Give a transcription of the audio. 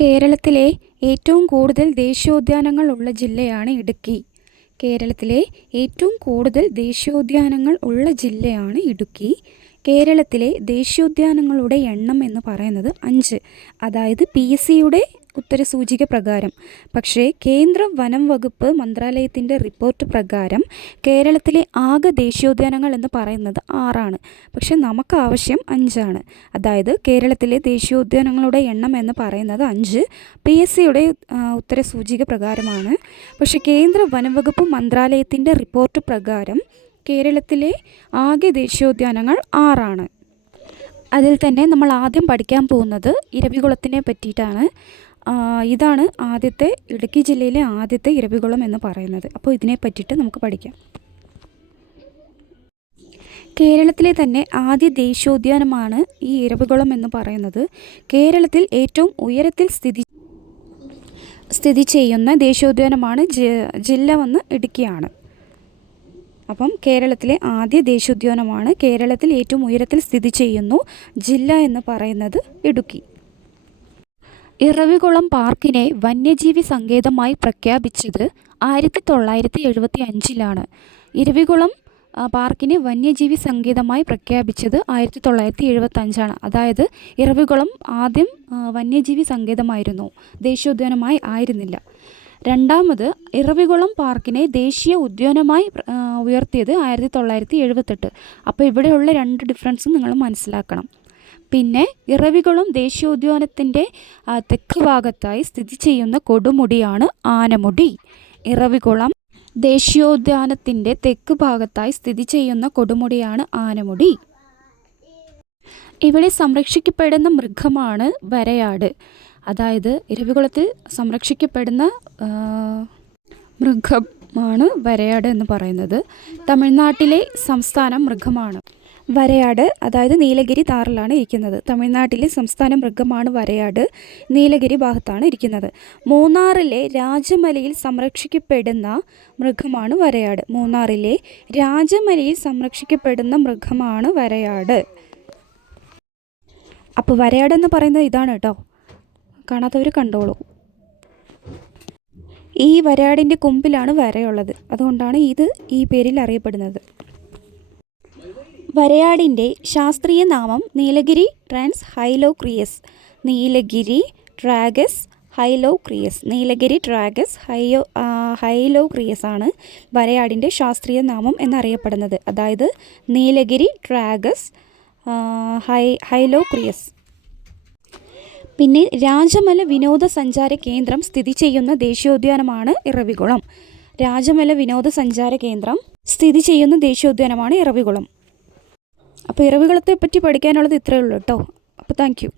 കേരളത്തിലെ ഏറ്റവും കൂടുതൽ ദേശീയോദ്യാനങ്ങൾ ഉള്ള ജില്ലയാണ് ഇടുക്കി. കേരളത്തിലെ ഏറ്റവും കൂടുതൽ ദേശീയോദ്യാനങ്ങൾ ഉള്ള ജില്ലയാണ് ഇടുക്കി. കേരളത്തിലെ ദേശീയോദ്യാനങ്ങളുടെ എണ്ണം എന്ന് പറയുന്നത് 5, അതായത് PSCയുടെ ഉത്തരസൂചിക പ്രകാരം. പക്ഷേ കേന്ദ്ര വനം വകുപ്പ് മന്ത്രാലയത്തിൻ്റെ റിപ്പോർട്ട് പ്രകാരം കേരളത്തിലെ ആകെ ദേശീയോദ്യാനങ്ങൾ എന്ന് പറയുന്നത് 6ആണ്. പക്ഷേ നമുക്ക് ആവശ്യം 5ആണ്. അതായത് കേരളത്തിലെ ദേശീയോദ്യാനങ്ങളുടെ എണ്ണം എന്ന് പറയുന്നത് 5 PSCയുടെ ഉത്തരസൂചിക പ്രകാരമാണ്. പക്ഷേ കേന്ദ്ര വനം വകുപ്പ് മന്ത്രാലയത്തിൻ്റെ റിപ്പോർട്ട് പ്രകാരം കേരളത്തിലെ ആകെ ദേശീയോദ്യാനങ്ങൾ 6ആണ്. അതിൽ തന്നെ നമ്മൾ ആദ്യം പഠിക്കാൻ പോകുന്നത് ഇരവികുളത്തിനെ പറ്റിയിട്ടാണ്. ഇതാണ് ഇടുക്കി ജില്ലയിലെ ആദ്യത്തെ ഇരവികുളം എന്ന് പറയുന്നത്. അപ്പോൾ ഇതിനെ പറ്റിയിട്ട് നമുക്ക് പഠിക്കാം. കേരളത്തിലെ തന്നെ ആദ്യ ദേശീയോദ്യാനമാണ് ഈ ഇരവികുളം എന്ന് പറയുന്നത്. കേരളത്തിൽ ഏറ്റവും ഉയരത്തിൽ സ്ഥിതി ചെയ്യുന്ന ദേശീയോദ്യാനമാണ് ജില്ല വന്ന് ഇടുക്കിയാണ്. അപ്പം കേരളത്തിലെ ആദ്യ ദേശീയോദ്യാനമാണ്, കേരളത്തിൽ ഏറ്റവും ഉയരത്തിൽ സ്ഥിതി ചെയ്യുന്നു, ജില്ല എന്ന് പറയുന്നത് ഇടുക്കി. ഇരവികുളം പാർക്കിനെ വന്യജീവി സങ്കേതമായി പ്രഖ്യാപിച്ചത് 1975ലാണ്. ഇരവികുളം പാർക്കിനെ വന്യജീവി സങ്കേതമായി പ്രഖ്യാപിച്ചത് 1975ആണ്. അതായത് ഇരവികുളം ആദ്യം വന്യജീവി സങ്കേതമായിരുന്നു, ദേശീയോദ്യാനമായി ആയിരുന്നില്ല. രണ്ടാമത് ഇരവികുളം പാർക്കിനെ ദേശീയ ഉദ്യാനമായി ഉയർത്തിയത് 1978. അപ്പോൾ ഇവിടെയുള്ള 2 ഡിഫറൻസും നിങ്ങൾ മനസ്സിലാക്കണം. പിന്നെ ഇരവികുളം ദേശീയോദ്യാനത്തിൻ്റെ തെക്ക് ഭാഗത്തായി സ്ഥിതി ചെയ്യുന്ന കൊടുമുടിയാണ് ആനമുടി. ഇരവികുളം ദേശീയോദ്യാനത്തിൻ്റെ തെക്ക് ഭാഗത്തായി സ്ഥിതി ചെയ്യുന്ന കൊടുമുടിയാണ് ആനമുടി. ഇവിടെ സംരക്ഷിക്കപ്പെടുന്ന മൃഗമാണ് വരയാട്. അതായത് ഇരവികുളത്തിൽ സംരക്ഷിക്കപ്പെടുന്ന മൃഗമാണ് വരയാട് എന്ന് പറയുന്നത്. തമിഴ്നാട്ടിലെ സംസ്ഥാന മൃഗമാണ് വരയാട്. അതായത് നീലഗിരി താറിലാണ് ഇരിക്കുന്നത്. തമിഴ്നാട്ടിലെ സംസ്ഥാന മൃഗമാണ് വരയാട്, നീലഗിരി ഭാഗത്താണ് ഇരിക്കുന്നത്. മൂന്നാറിലെ രാജമലയിൽ സംരക്ഷിക്കപ്പെടുന്ന മൃഗമാണ് വരയാട്. മൂന്നാറിലെ രാജമലയിൽ സംരക്ഷിക്കപ്പെടുന്ന മൃഗമാണ് വരയാട്. അപ്പോൾ വരയാട് എന്ന് പറയുന്നത് ഇതാണ് കേട്ടോ, കാണാത്തവർ കണ്ടോളൂ. ഈ വരയാടിൻ്റെ കൊമ്പിലാണ് വരയുള്ളത്, അതുകൊണ്ടാണ് ഇത് ഈ പേരിൽ അറിയപ്പെടുന്നത്. വരയാടിൻ്റെ ശാസ്ത്രീയ നാമം Nilgiri tragus hylocrius. Nilgiri tragus hylocrius. Nilgiri tragus hylocrius ആണ് വരയാടിൻ്റെ ശാസ്ത്രീയ നാമം എന്നറിയപ്പെടുന്നത്. അതായത് നീലഗിരി ട്രാഗസ് ഹൈലോക്രിയസ്. പിന്നെ രാജമല വിനോദസഞ്ചാര കേന്ദ്രം സ്ഥിതി ചെയ്യുന്ന ദേശീയോദ്യാനമാണ് ഇരവികുളം. രാജമല വിനോദസഞ്ചാര കേന്ദ്രം സ്ഥിതി ചെയ്യുന്ന ദേശീയോദ്യാനമാണ് ഇരവികുളം. അപ്പോൾ ഇരവികുളത്തെ പറ്റി പഠിക്കാനുള്ളത് ഇത്രയേ ഉള്ളൂ കേട്ടോ. അപ്പോൾ താങ്ക് യു.